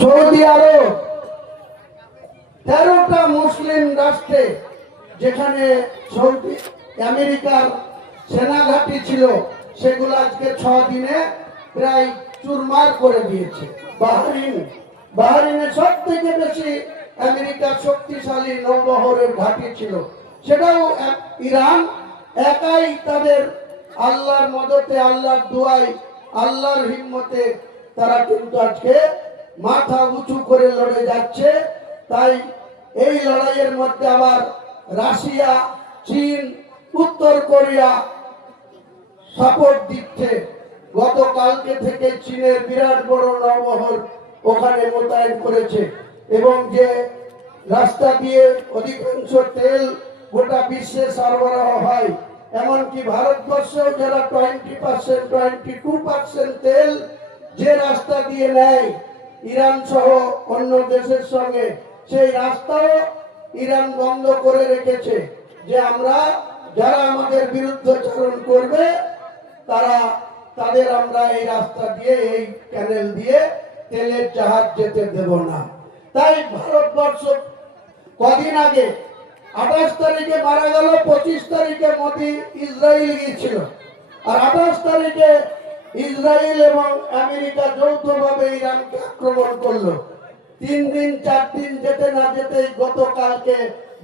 Saudi আরব 13টা মুসলিম রাষ্ট্রে যেখানে Saudi আমেরিকার সেনাঘাঁটি ছিল সেগুলো আজকে 6 দিনে প্রায় চুরমার করে দিয়েছে। বাহরিনে সব থেকে বেশি আমেরিকার শক্তিশালী নৌবহরের ঘাঁটি ছিল, সেটাও ইরান একাই তাদের আল্লাহর মদতে, আল্লাহর দুয়ায়, আল্লাহর হিম্মতে তারা কিন্তু আজকে মাথা উঁচু করে লড়ে যাচ্ছে। তাই এই লড়াইয়ের মধ্যে আবার রাশিয়া, চীন, উত্তর কোরিয়া সাপোর্ট দিচ্ছে। গতকালকে থেকে চীনের বিরাট বড় নৌবহর ওখানে মোতায়েন করেছে এবং যে রাস্তা দিয়ে অধিকাংশ তেল গোটা বিশ্বে সরবরাহ হয়, এমনকি ভারতবর্ষেও যারা 20% 22% তেল যে রাস্তা দিয়ে নেয় ইরান সহ অন্য দেশের সঙ্গে, সেই রাস্তাও ইরান বন্ধ করে রেখেছে যে আমরা যারা আমাদের বিরুদ্ধাচরণ করবে তাদের আমরা এই রাস্তা দিয়ে, এই ক্যানেল দিয়ে তেলের জাহাজ যেতে দেব না। তাই ভারতবর্ষ কদিন আগে 28 তারিখে মারা গেল, 25 তারিখে মোদি ইসরায়েল গিয়েছিল, আর 28 তারিখে ইসরায়েল এবং আমেরিকা যৌথভাবে ইরানকে আক্রমণ করলো। 3 দিন 4 দিন যেতে না যেতেই গতকালকে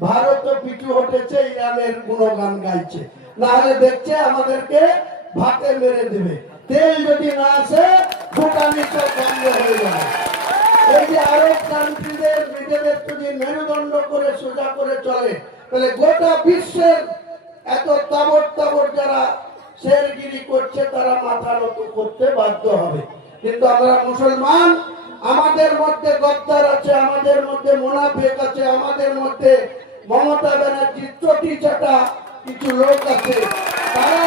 ভারত পিছু হটেছে, ইরানের গুণগান গাইছে, না হলে দেখছে আমাদেরকে ভাতে মেরে দেবে। তেল যদি না আসে ভুটানি সব বন্ধ হয়ে যাবে। এই যে আরব কান্ট্রিদের নিজেদের যদি মেরুদণ্ড করে সোজা করে চলে, তাহলে গোটা বিশ্বের এত তাবড় যারা শেরগিরি করছে তারা মাথা নত করতে বাধ্য হবে। কিন্তু আমরা মুসলমান, আমাদের মধ্যে গদ্দার আছে, আমাদের মধ্যে মুনাফিক আছে, আমাদের মধ্যে মমতা ব্যানার্জির চটি চাটা কিছু লোক আছে। তারা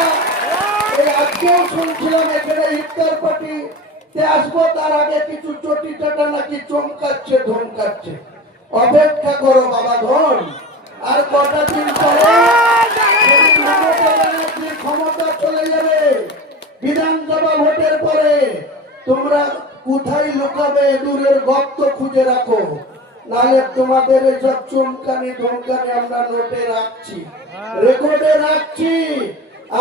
এই আজকেও শুনছিলাম এখানে ইফতার পার্টিতে আসবো, তার আগে কিছু চটি চাটা নাকি চমকাচ্ছে ধমকাচ্ছে। অপেক্ষা করো বাবা ধন, আর কটা দিন পরে মমতা ব্যানার্জির ক্ষমতা চলে যাবে। বিধানসভা ভোটের পরে তোমরা কোথায় লুকাবে, দূরের গর্ত খুঁজে রাখো, নাহলে তোমাদের এসব চমকানি ধমকানি আমরা নোটে রাখছি, রেকর্ডে রাখছি।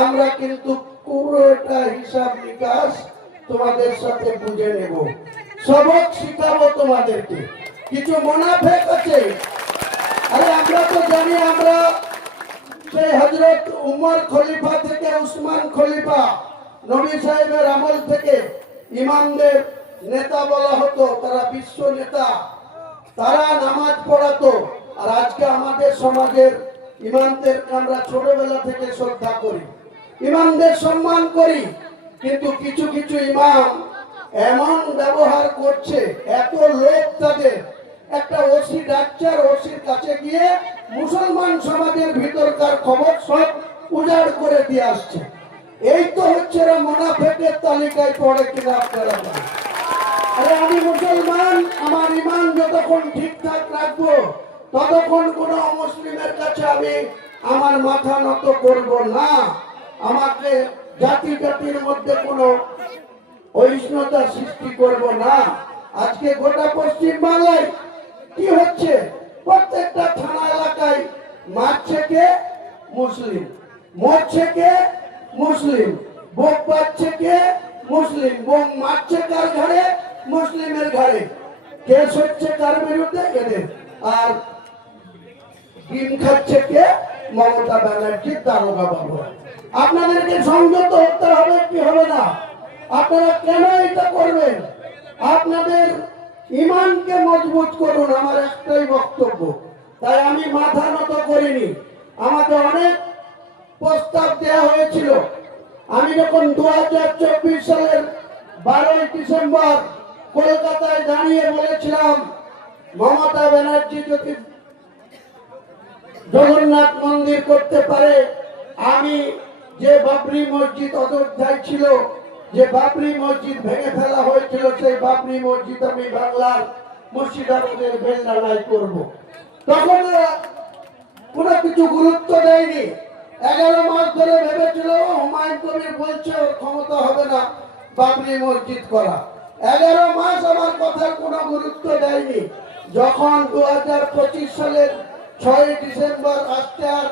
আমরা কিন্তু পুরোটা হিসাব নিকাশ তোমাদের সাথে বুঝে নেব, সবক শিখাবো তোমাদেরকে। কিছু মুনাফিক আছে, আরে আমরা তো জানি, আমরা সেই হযরত উমর খলিফা থেকে উসমান খলিফা, নবী সাহেবের আমল থেকে ইমামদের নেতা বলা হতো, তারা বিশ্ব নেতা, তারা নামাজ পড়াতো। আর আজকে আমাদের সমাজের ইমামদেরকে আমরা ছোটবেলা থেকে শ্রদ্ধা করি, ইমামদের সম্মান করি, কিন্তু কিছু কিছু ইমাম এমন ব্যবহার করছে, এত লোক তাদের, একটা ওসি ডাক্তার, ওসির কাছে গিয়ে মুসলমান সমাজের ভিতরকার খবর সব উজাড় করে দিয়ে আসছে। এই তো হচ্ছে মুনাফিকের তালিকায় পড়ে কিনা আপনারা? আরে আমি মুসলমান, আমার ইমান যতক্ষণ ঠিকঠাক রাখবো ততক্ষণ কোন অমুসলিমের কাছে আমি আমার মাথা নত করব না। আমাকে জাতির মধ্যে কোনো অহিষ্ণুতা সৃষ্টি করব না। আজকে গোটা পশ্চিম বাংলায় কি হচ্ছে, প্রত্যেকটা থানা এলাকায় মারছে কে? মুসলিম, মরছে কে? মুসলিম, বোম পাচ্ছে কে? মুসলিম, বোম মারছে কার ঘরে? মুসলিমের ঘরে। কেস হচ্ছে কার বিরুদ্ধে? এদের। আর ডিম খাচ্ছে কে? মমতা ব্যানার্জির দারোগা বাবু। আপনাদেরকে সংযত হতে হবে কি হবে না? আপনারা কেন এটা করবেন? আপনাদের ইমানকে মজবুত করুন, আমার একটাই বক্তব্য। তাই আমি মাথা নত করিনি। আমাকে অনেক প্রস্তাব দেওয়া হয়েছিল। আমি যখন 2024 সালের 12ই ডিসেম্বর কলকাতায় দাঁড়িয়ে বলেছিলাম, মমতা ব্যানার্জি যদি জগন্নাথ মন্দির করতে পারে, আমি যে বাবরি মসজিদ অযোধ্যায় ছিল, যে বাবরি মসজিদ ভেঙে ফেলা হয়েছিল, সেই বাবরি মসজিদ আমি বাংলার মুর্শিদাবাদের বেলডাঙায় করব। তখন কোনো কিছু গুরুত্ব দেয়নি। 11 মাস ধরে ভেবেছিল হুমায়ুন কবির বলছে ওর ক্ষমতা হবে না বাবরি মসজিদ করা। 11 মাস আমার কথার কোনো গুরুত্ব দেয়নি। যখন 2025 সালের 6 ডিসেম্বর আসতে আর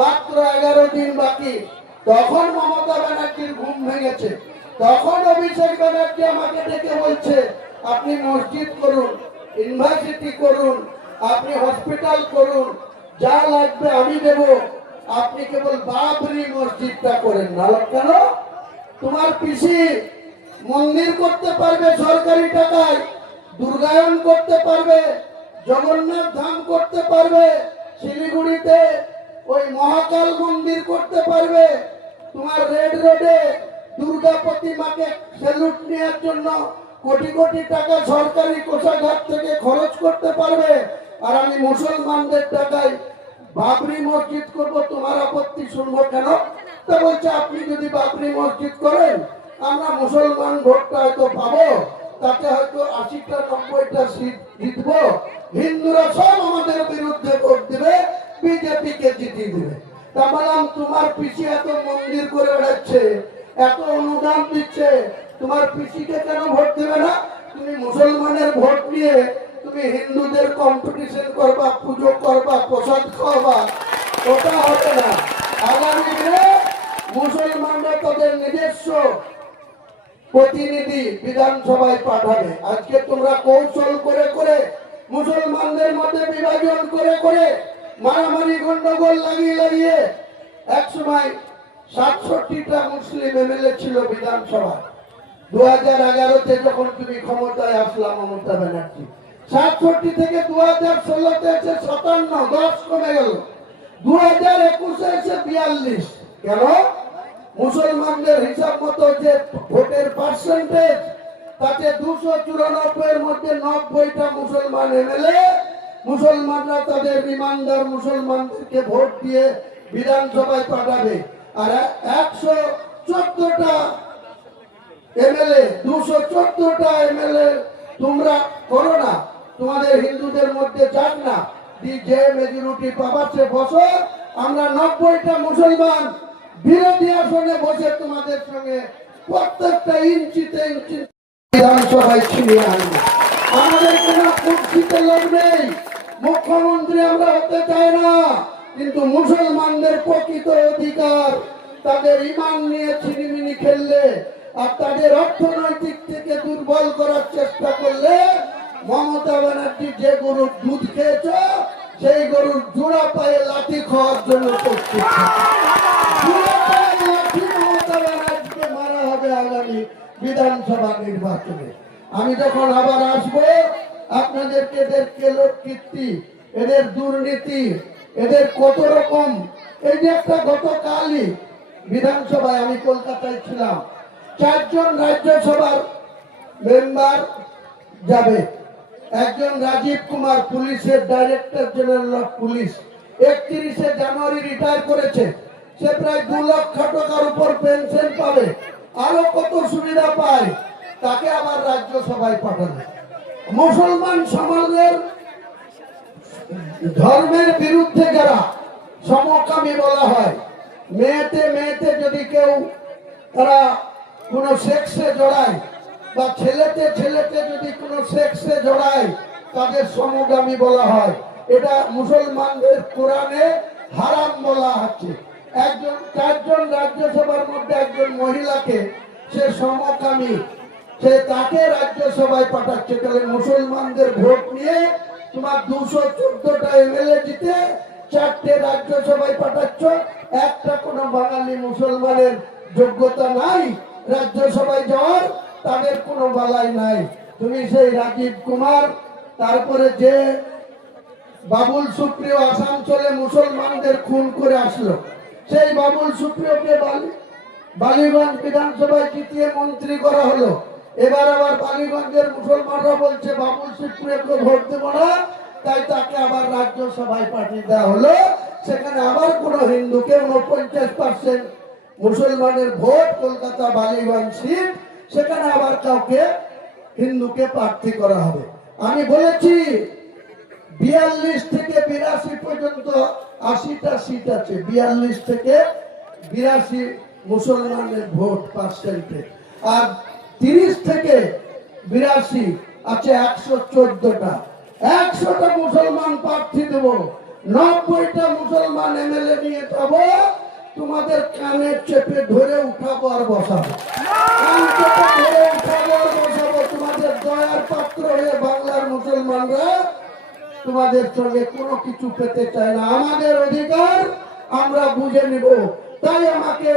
মাত্র 11 দিন বাকি, তখন মমতা ব্যানার্জির ঘুম ভেঙেছে। তখন অভিষেক ব্যানার্জি আমাকে ডেকে বলছে, আপনি মসজিদ করুন, ইউনিভার্সিটি করুন, আপনি হসপিটাল করুন, যা লাগবে আমি দেব, আপনি কেবল বাবরি মসজিদটা করেন না। কেন? তোমার পিসি মন্দির করতে পারবে সরকারি টাকায়, দুর্গায়ন করতে পারবে, জগন্নাথ ধাম করতে পারবে, শিলিগুড়িতে ওই মহাকাল মন্দির করতে পারবে, তোমার রেড রোডে দুর্গা প্রতিমাকে স্যালুট নেওয়ার জন্য কোটি কোটি টাকা সরকারি কোষাগার থেকে খরচ করতে পারবে। আর আমি মুসলমানদের টাকায় বাবরি মসজিদ করব, তোমার আপত্তি শুনবো কেন? তা বলছে, আপনি যদি বাবরি মসজিদ করেন, আমরা মুসলমান ভোটটা হয়তো পাবো, তাতে হয়তো 80টা 90টা সিট জিতবো, হিন্দুরা সব আমাদের বিরুদ্ধে ভোট দিবে, বিজেপি কে জিতিয়ে দিবে। তা বললাম, তোমার পিছিয়ে এত মন্দির করে বেড়াচ্ছে, এত অনুদান দিচ্ছে, তোমার পিসিকে কেন ভোট দেবে না? তুমি মুসলমানের ভোট নিয়ে তুমি হিন্দুদের কম্পিটিশন করবা, পুজো করবা, প্রসাদ খাওয়াবা, ওটা হবে না। আগামী দিনে মুসলমানরা তাদের নিজস্ব প্রতিনিধি বিধানসভায় পাঠাবে। আজকে তোমরা কৌশল করে করে মুসলমানদের মধ্যে বিভাজন করে করে মারামারি গন্ডগোল লাগিয়ে লাগিয়ে, এক সময় 67টা মুসলিম এমএলএ ছিল বিধানসভা। 2011-তে যখন তুমি ক্ষমতায় আসলাম মমতা ব্যানার্জি, 67 থেকে 2016-তে এসে 57, 10 কমে গেল। 2021-এ এসে 42। কেন? মুসলমানদের হিসাব মতো যে ভোটের পার্সেন্টেজ, তাতে 294-এর মধ্যে 90টা মুসলমান এমএলএ, মুসলমানরা তাদের ইমানদার মুসলমানদেরকে ভোট দিয়ে বিধানসভায় পাঠাবে। আর 114টা এমএলএ, 214টা এমএলএ তোমরা করো না, তোমাদের হিন্দুদের মধ্যে যাক না, যে মেজরিটি পাবাচ্ছে বসো, আমরা 90টা মুসলমান বিরোধী আসনে বসে তোমাদের সঙ্গে প্রত্যেকটা ইঞ্চিতে ইঞ্চি বিধানসভায় ছিনিয়ে আনবো। আমাদের কোনো কুর্সিতে লোক নেই, মুখ্যমন্ত্রী আমরা হতে চাই না, কিন্তু মুসলমানদের প্রকৃত অধিকার, তাদের ইমান নিয়ে ছিনিমিনি খেললে আর তাদের অর্থনৈতিক থেকে দুর্বল করার চেষ্টা করলে, মমতা ব্যানার্জি যে গরুর দুধ খেয়েছ, সেই গরুর জোড়া পায়ে লাঠি খাওয়ার জন্য প্রস্তুত। জোড়া পায়ে লাঠি মমতা ব্যানার্জিকে মারা হবে আগামী বিধানসভা নির্বাচনে। আমি যখন আবার আসবো, আপনাদেরকে এদের কেলোর কীর্তি, এদের দুর্নীতি, এদের কত রকম, এই যে একটা গতকালই বিধানসভায় আমি কলকাতায় ছিলাম, 4 জন রাজ্যসভার মেম্বার যাবে। একজন রাজীব কুমার, পুলিশের ডাইরেক্টর জেনারেল অফ পুলিশ, 31শে জানুয়ারি রিটায়ার করেছে। সে প্রায় 2 লক্ষ টাকার উপর পেনশন পাবে, আরো কত সুবিধা পায়, তাকে আবার রাজ্যসভায় পাঠাবে। মুসলমান সমাজের ধর্মের বিরুদ্ধে যারা সমকামী বলা হয়, মেয়েতে মেয়েতে যদি কেউ তারা কোনো সেক্সে জড়ায়, বা ছেলেতে ছেলেতে যদি কোনো সেক্সে জড়ায়, তাদের সমগামী বলা হয়। এটা মুসলমানদের কোরআনে হারাম বলা আছে। 4 জন রাজ্যসভার মধ্যে একজন মহিলাকে সে সমকামী, সে তাকে রাজ্যসভায় পাঠাচ্ছে। তাহলে মুসলমানদের ভোট নিয়ে তোমার 214টা এমএলএ জিতে 4টে রাজ্যসভায় পাঠাচ্ছ, একটা কোনো বাঙালি মুসলমানের যোগ্যতা নাই রাজ্যসভায় যাওয়ার, তাদের কোনো বালাই নাই। তুমি সেই রাজীব কুমার, তারপরে যে বাবুল সুপ্রিয় আসানসোলে মুসলমানদের খুন করে আসলো, সেই বাবুল সুপ্রিয়কে বালিগঞ্জ বিধানসভায় জিতিয়ে মন্ত্রী করা হলো। এবার আবার বালিগঞ্জের মুসলমানরা বলছে বাবুল সুপ্রিয়কে ভোট দেবো না, তাই তাকে আবার রাজ্যসভায় পাঠিয়ে দেওয়া হলো। সেখানে আবার কোন হিন্দুকে 49% মুসলমানের ভোট, কলকাতা বালিগঞ্জ সিট, সেখানে আবার কাউকে হিন্দুকে প্রার্থী করা হবে। আমি বলেছি 42 থেকে 82 পর্যন্ত 80টা সিট আছে, 42 থেকে 82 মুসলমানের ভোট পার্সেন্টেজ, আর 30 থেকে 82 আছে 114টা। 100টা মুসলমান প্রার্থী দেব, 90টা মুসলমান এমএলএ নিয়ে যাবো, তোমাদের কানে চেপে ধরে উঠাবো আর বসাবো, কান চেপে ধরে উঠাবো আর বসাবো। তোমাদের দয়ার পাত্র হয়ে বাংলার মুসলমানরা তোমাদের সঙ্গে কোনো কিছু পেতে চায় না। আমাদের অধিকার আমরা বুঝে নিব। তাই আমাকে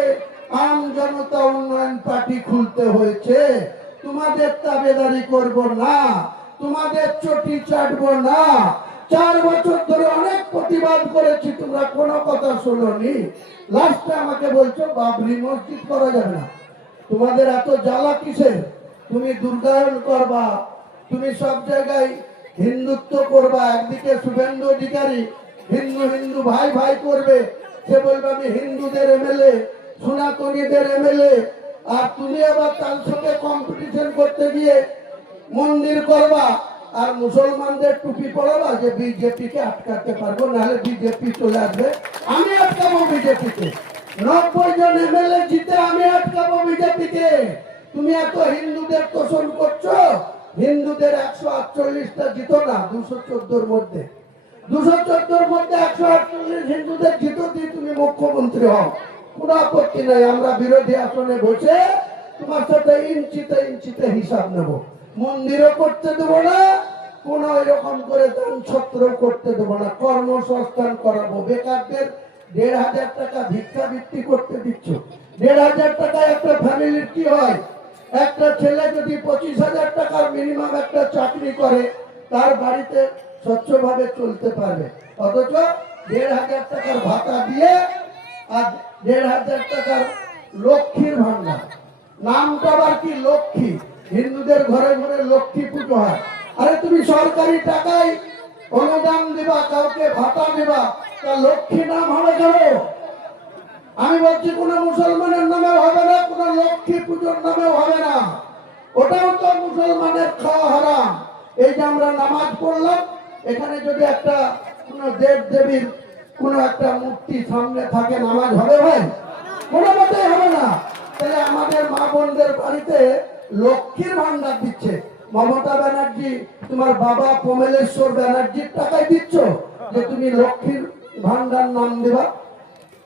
আম জনতা উন্নয়ন পার্টি খুলতে হয়েছে। তোমাদের তাবেদারি করব না, তোমাদের চটি চাটবো না। 4 বছর ধরে অনেক প্রতিবাদ করেছি, তোমরা কোনো কথা শোনোনি। লাস্টে আমাকে বলছো বাবরি মসজিদ করা যাবে না। তোমাদের এত জ্বালা কিসের? তুমি দুর্গায়ন করবা, তুমি সব জায়গায় হিন্দুত্ব করবা। একদিকে শুভেন্দু অধিকারী হিন্দু হিন্দু ভাই ভাই করবে, সে বলবে আমি হিন্দুদের এমএলএ, সনাতনীদের এমএলএ। আর তুমি আবার তার সাথে কম্পিটিশন করতে গিয়ে মন্দির করবা আর মুসলমানদের টুপি পরাবা যে বিজেপিকে আটকাতে পারবো, নাহলে বিজেপি চলে আসবে। আমি আটকাবো বিজেপিকে, 90 জন এমএলএ জিতে আমি আটকাবো বিজেপিকে। তুমি এত হিন্দুদের তোষণ করছো, হিন্দুদের 148টা জিত না 214 মধ্যে, 214 মধ্যে 148 হিন্দুদের জিত দিয়ে তুমি মুখ্যমন্ত্রী হও, কোনো আপত্তি নাই। আমরা বিরোধী আসনে বসে তোমার সাথে ইঞ্চিতে ইঞ্চিতে হিসাব নেব। মন্দিরও করতে দেবো না, কোন এরকম করে দান ছত্র করতে দেবো না। কর্মসংস্থান করাবো। বেকারদের 1,500 টাকা ভিক্ষাবৃত্তি করতে দিচ্ছ। 1,500 টাকা একটা ফ্যামিলির কি হয়? একটা ছেলে যদি 25,000 টাকার মিনিমাম একটা চাকরি করে, তার বাড়িতে স্বচ্ছভাবে চলতে পারবে। অথচ 1,500 টাকার ভাতা দিয়ে আর 1,500 টাকার লক্ষ্মীর ভান্ডার, নামটা আবার কি লক্ষ্মী, হিন্দুদের ঘরে ঘরে লক্ষ্মী পুজো হয়। আরে তুমি সরকারি টাকায় অনুদান দিবা, কাউকে ভাতা দিবা, তা লক্ষ্মী নাম হবে কেন? আমি বলছি কোন মুসলমানের নামেও হবে না, কোন লক্ষ্মী পুজোর নামেও হবে না। ওটাও তো মুসলমানের খাওয়া হারাম। এই যে আমরা নামাজ পড়লাম, এখানে যদি একটা কোন দেব দেবীর কোন একটা মূর্তি সামনে থাকে, নামাজ হবে ভাই? কোনো মতেই হবে না। তাহলে আমাদের মা বোনদের বাড়িতে লক্ষ্মীর ভান্ডার দিচ্ছে মমতা ব্যানার্জি, তোমার বাবা কমলেশ্বর ব্যানার্জির টাকায় দিচ্ছ যে তুমি লক্ষ্মীর ভান্ডার নাম দেবা।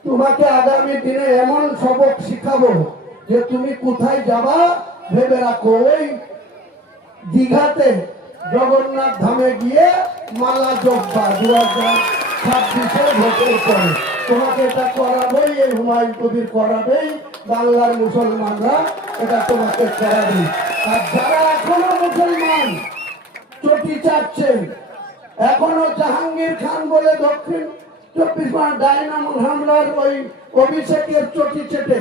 তোমাকে আগামী দিনে এমন সবক শিখাবো যে তুমি কোথায় যাবা ভেবে রাখো। ওই দীঘাতে জগন্নাথ ধামে গিয়ে মালা জপবা 2026-এ ভোটের পরে। তোমাকে এটা করাবেই, এই হুমায়ুন কবির করাবেই, বাংলার মুসলমানরা এটা তোমাকে করাবে। আর যারা এখনো মুসলমান চটি চাচ্ছেন, এখনো জাহাঙ্গীর খান বলে দক্ষিণ 24 পরগনা ডায়নামো হামলার ওই অভিষেকের চটি চেটে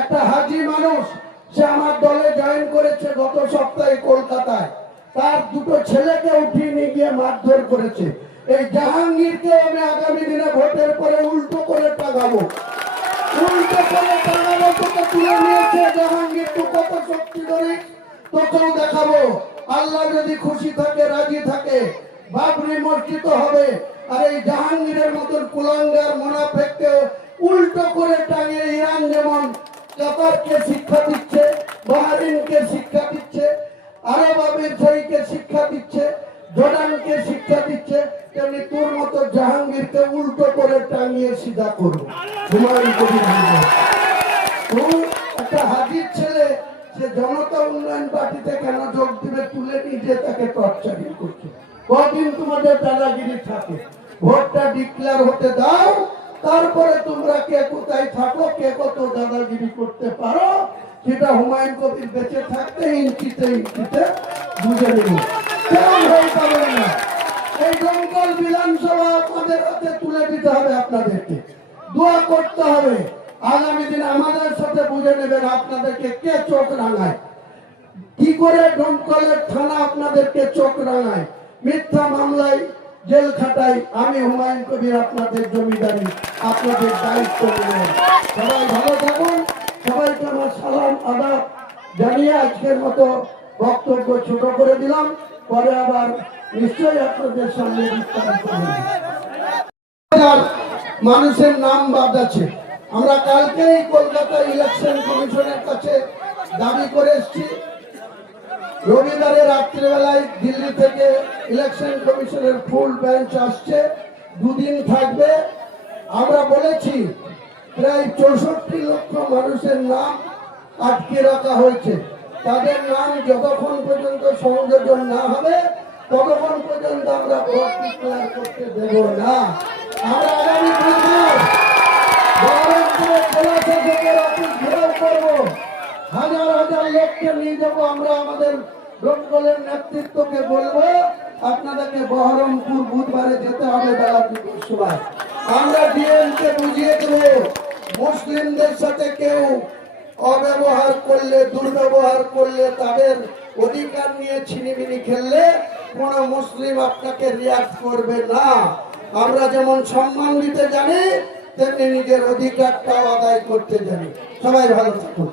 একটা হাজি মানুষ, সে আমার দলে জয়েন করেছে গত সপ্তাহে কলকাতায়, তার 2টো ছেলেকে উঠিয়ে নিয়ে গিয়ে মারধর করেছে। এই জাহাঙ্গীরকে আমি আগামী দিনে ভোটের পরে উল্টো করে টাঙাবো, উল্টো করে টাঙাবো। তোকে তুলে নিয়েছে জাহাঙ্গীর, তুই কত শক্তি ধরে তোকেও দেখাবো। আল্লাহ যদি খুশি থাকে, রাজি থাকে, বাবরি মসজিদ হবে। আর এই জাহাঙ্গীরের মতন কুলাঙ্গার মুনাফিককে উল্টো করে টাঙিয়ে ইরান যেমন কাতারকে শিক্ষা দিচ্ছে, বাহরিনকে শিক্ষা দিচ্ছে, আরব আমিরাতকে শিক্ষা দিচ্ছে, জর্ডানকে শিক্ষা দিচ্ছে, তেমনি তোর মতো জাহাঙ্গীরকে উল্টো করে টাঙিয়ে সিধা করবো। হুমায়ুন কবির একটা হাজির ছেলে, সে জনতা উন্নয়ন পার্টিতে কেন যোগ দিবে তুলে নিজে তাকে টর্চারিং করছে। কদিন তোমাদের দাদাগিরি থাকে? ভোটটা ডিক্লেয়ার হতে দাও, তারপরে তোমরা কে কোথায় থাকো, কে কত দাদাগিরি করতে পারো, সেটা হুমায়ুন কবির বেঁচে থাকতে ইঞ্চিতে ইঞ্চিতে বুঝে নেব। কেমন হয়ে পাবেন না। এই জঙ্গল বিধানসভা আপনাদের হাতে তুলে দিতে হবে, আপনাদেরকে দোয়া করতে হবে। আগামী দিন আমাদের সাথে বুঝে নেবেন আপনাদেরকে কে চোখ রাঙায়, কি করে দমকলের থানা আপনাদেরকে চোখ রাঙায়, মিথ্যা মামলায় জেল খাটাই। আমি হুমায়ুন কবির আপনাদের জমিদারি, আপনাদের দায়িত্ব নিলেন। সবাই ভালো থাকুন। সবাইকে আমার সালাম আদাব জানিয়ে আজকের মতো বক্তব্য ছোট করে দিলাম। পরে আবার নিশ্চয়ই আপনাদের সামনে বিস্তারিত হবে। মানুষের নাম বাদ আছে। আমরা কালকেই কলকাতা ইলেকশন কমিশনের কাছে দাবি করে এসেছি, রবিবারে রাত্রিবেলায় দিল্লি থেকে ইলেকশন কমিশনের ফুল বেঞ্চ আসছে, দুদিন থাকবে। আমরা বলেছি প্রায় 64 লক্ষ মানুষের নাম আটকে রাখা হয়েছে। তাদের নাম যতক্ষণ পর্যন্ত সংযোজন না হবে ততক্ষণ পর্যন্ত আমরা ভোট ডিক্লেয়ার করতে দেব না। আমরা আগামী বুধবার বহরমপুরে জেলাশাসকের অফিস ঘেরাও করবো, হাজার হাজার লোককে নিয়ে যাবো। আমরা আমাদের লোকদলের নেতৃত্বকে বলবো আপনাদেরকে বহরমপুর বুধবারে যেতে হবে বেলা 2টার সময়। আমরা ডিএমকে বুঝিয়ে দেব মুসলিমদের সাথে কেউ অব্যবহার করলে, দুর্ব্যবহার করলে, তাদের অধিকার নিয়ে ছিনিমিনি খেললে কোন মুসলিম আপনাকে রিয়াক্ট করবে না। আমরা যেমন সম্মান দিতে জানি তেমনি নিজের অধিকারটাও আদায় করতে জানি। সবাই ভালো থাকুন।